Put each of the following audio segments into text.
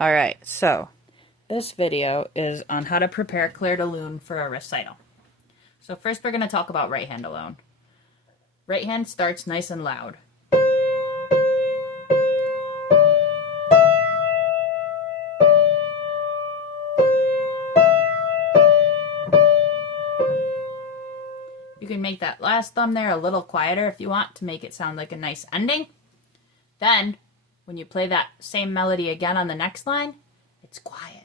Alright, so this video is on how to prepare Claire de Lune for a recital. So first we're going to talk about right hand alone. Right hand starts nice and loud. You can make that last thumb there a little quieter if you want to make it sound like a nice ending. Then, when you play that same melody again on the next line, it's quiet.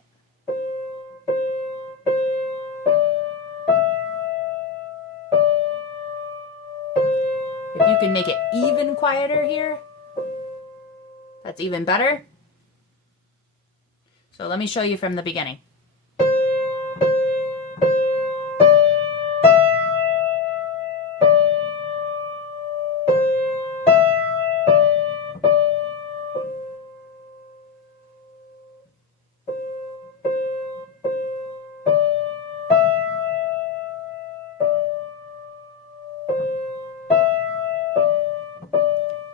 If you can make it even quieter here, that's even better. So let me show you from the beginning.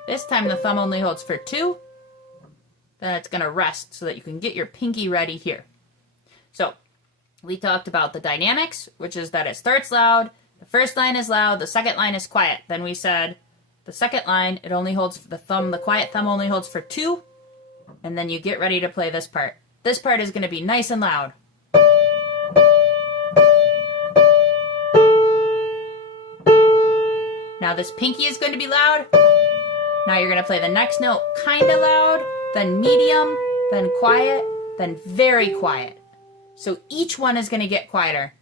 This time the thumb only holds for 2. Then it's going to rest so that you can get your pinky ready here. So we talked about the dynamics, which is that it starts loud, the first line is loud, the second line is quiet. Then we said the second line, it only holds for the quiet thumb only holds for 2, and then you get ready to play this part. This part is going to be nice and loud. Now this pinky is going to be loud. Now you're going to play the next note kind of loud, then medium, then quiet, then very quiet. So each one is going to get quieter.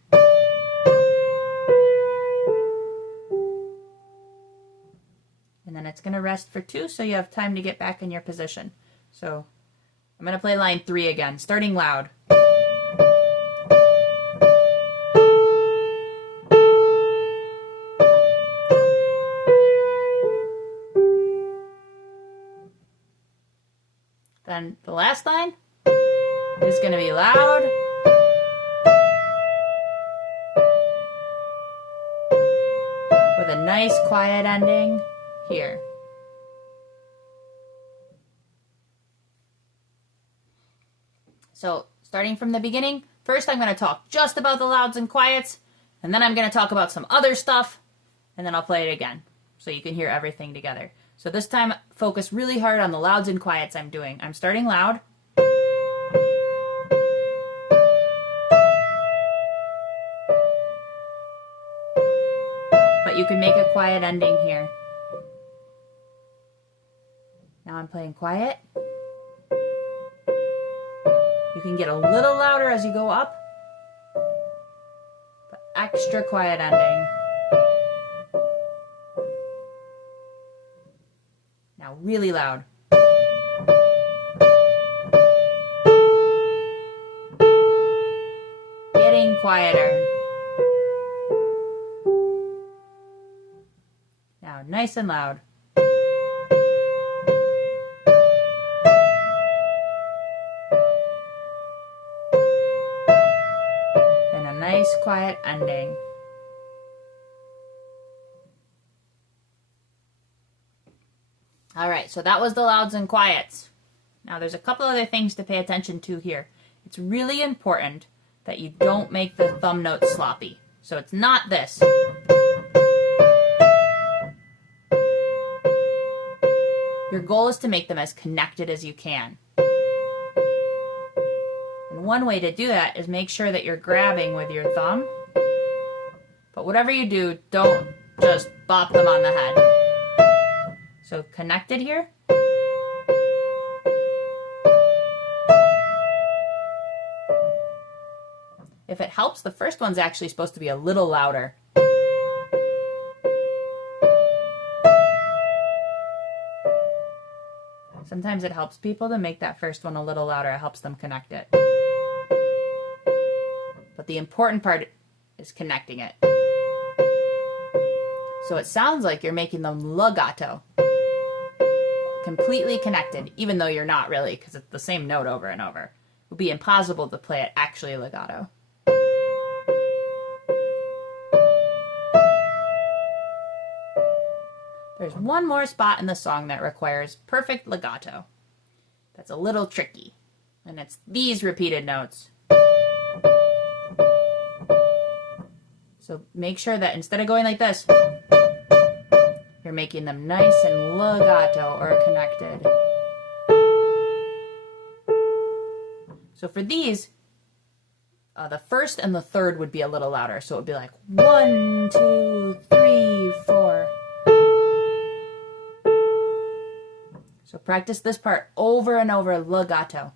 And then it's going to rest for 2, so you have time to get back in your position. So I'm going to play line 3 again, starting loud. Then the last line is going to be loud. With a nice quiet ending here. So starting from the beginning, first I'm going to talk just about the louds and quiets, and then I'm going to talk about some other stuff, and then I'll play it again so you can hear everything together. So this time, focus really hard on the louds and quiets I'm doing. I'm starting loud. But you can make a quiet ending here. Now I'm playing quiet. You can get a little louder as you go up. But extra quiet ending. Now really loud. Getting quieter. Now nice and loud. And a nice quiet ending. All right, so that was the louds and quiets. Now there's a couple other things to pay attention to here. It's really important that you don't make the thumb notes sloppy. So it's not this. Your goal is to make them as connected as you can. And one way to do that is make sure that you're grabbing with your thumb. But whatever you do, don't just bop them on the head. So connected here. If it helps, the first one's actually supposed to be a little louder. Sometimes it helps people to make that first one a little louder. It helps them connect it. But the important part is connecting it. So it sounds like you're making them legato. Completely connected, even though you're not really, because it's the same note over and over. It would be impossible to play it actually legato. There's one more spot in the song that requires perfect legato. That's a little tricky. And it's these repeated notes. So make sure that instead of going like this, you're making them nice and legato or connected. So for these, the first and the third would be a little louder. So it would be like 1, 2, 3, 4. So practice this part over and over, legato.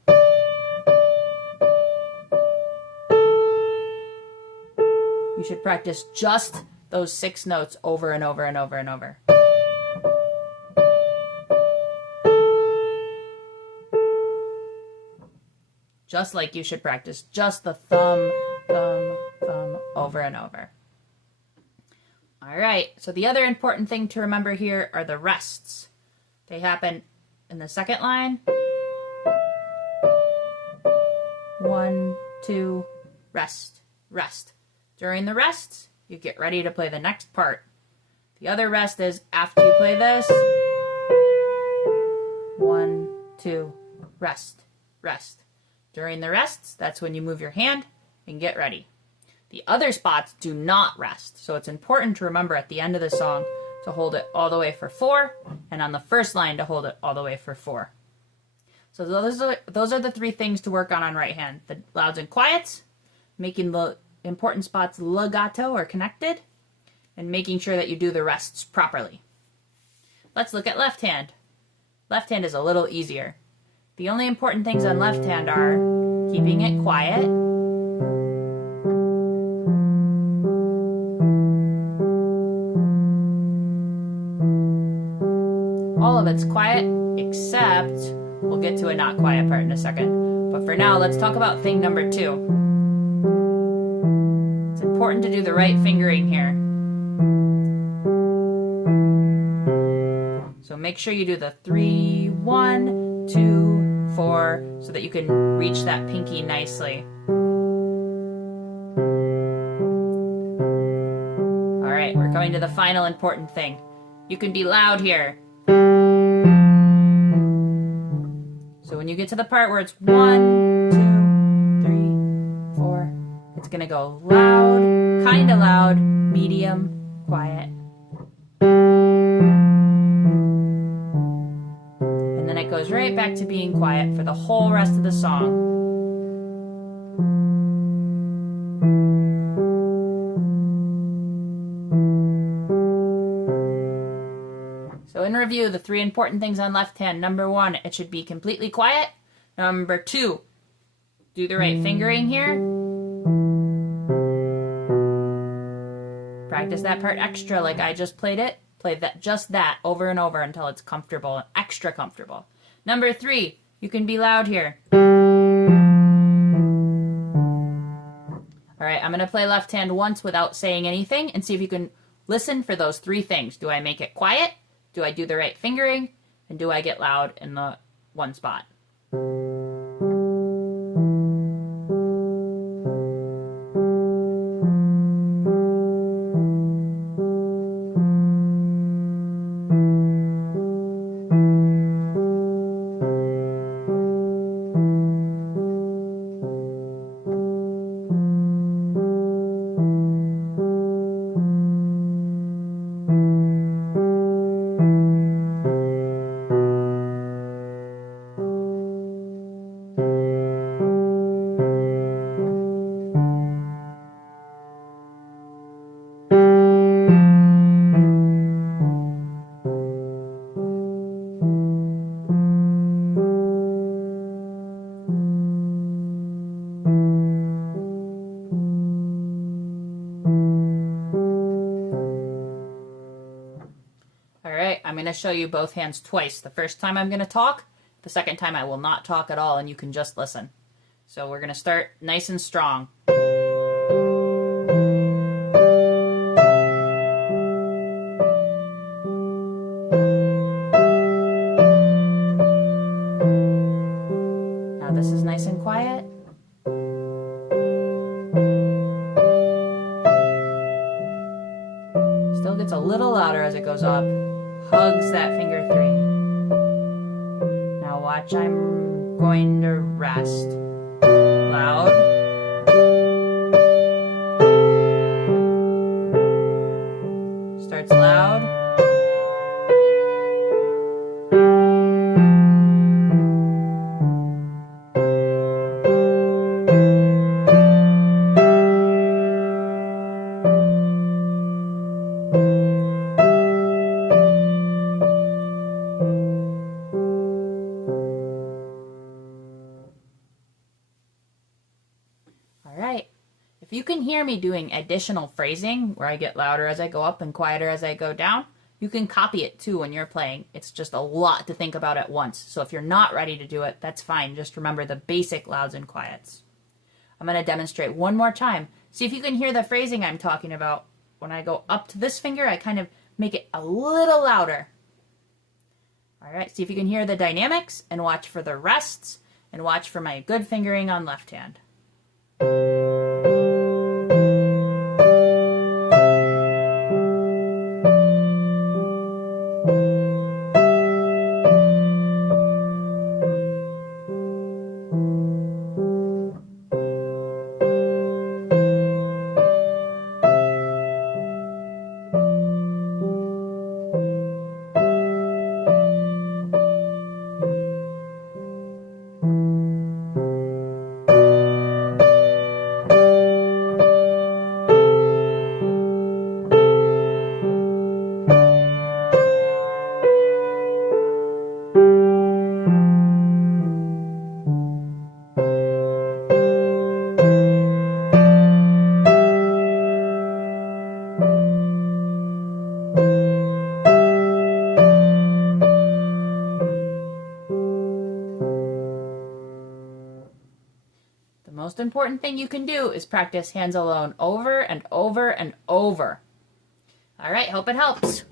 You should practice just those 6 notes over and over and over and over. Just like you should practice just the thumb, thumb, thumb over and over. All right, so the other important thing to remember here are the rests. They happen in the second line. 1, 2, rest, rest. During the rests, you get ready to play the next part. The other rest is after you play this. 1, 2, rest, rest. During the rests, that's when you move your hand and get ready. The other spots do not rest, so it's important to remember at the end of the song to hold it all the way for 4, and on the first line to hold it all the way for 4. So those are the 3 things to work on right hand. The louds and quiets, making the important spots legato or connected, and making sure that you do the rests properly. Let's look at left hand. Left hand is a little easier. The only important things on left hand are keeping it quiet, all of it's quiet except, we'll get to a not quiet part in a second, but for now let's talk about thing number 2. It's important to do the right fingering here. So make sure you do the 3, 1, 2, 4 so that you can reach that pinky nicely. All right, we're coming to the final important thing. You can be loud here. So when you get to the part where it's 1, 2, 3, 4, it's gonna go loud, kinda loud, medium, quiet. And then it goes right back to being quiet for the whole rest of the song. So in review, the 3 important things on left hand. Number 1, it should be completely quiet. Number 2, do the right fingering here. Practice that part extra like I just played it. Play just that over and over until it's comfortable and extra comfortable. Number 3, you can be loud here. All right, I'm going to play left hand once without saying anything and see if you can listen for those 3 things. Do I make it quiet? Do I do the right fingering? And do I get loud in the one spot? I'm going to show you both hands twice. The first time I'm going to talk, the second time I will not talk at all and you can just listen. So we're going to start nice and strong. Now this is nice and quiet. Still gets a little louder as it goes up. Hugs that finger 3. Now watch, I'm going to rest. Loud. Starts loud. All right. If you can hear me doing additional phrasing, where I get louder as I go up and quieter as I go down, you can copy it too when you're playing. It's just a lot to think about at once. So if you're not ready to do it, that's fine. Just remember the basic louds and quiets. I'm going to demonstrate one more time. See if you can hear the phrasing I'm talking about. When I go up to this finger, I kind of make it a little louder. All right, see if you can hear the dynamics, and watch for the rests, and watch for my good fingering on left hand. The most important thing you can do is practice hands alone over and over and over. All right, hope it helps.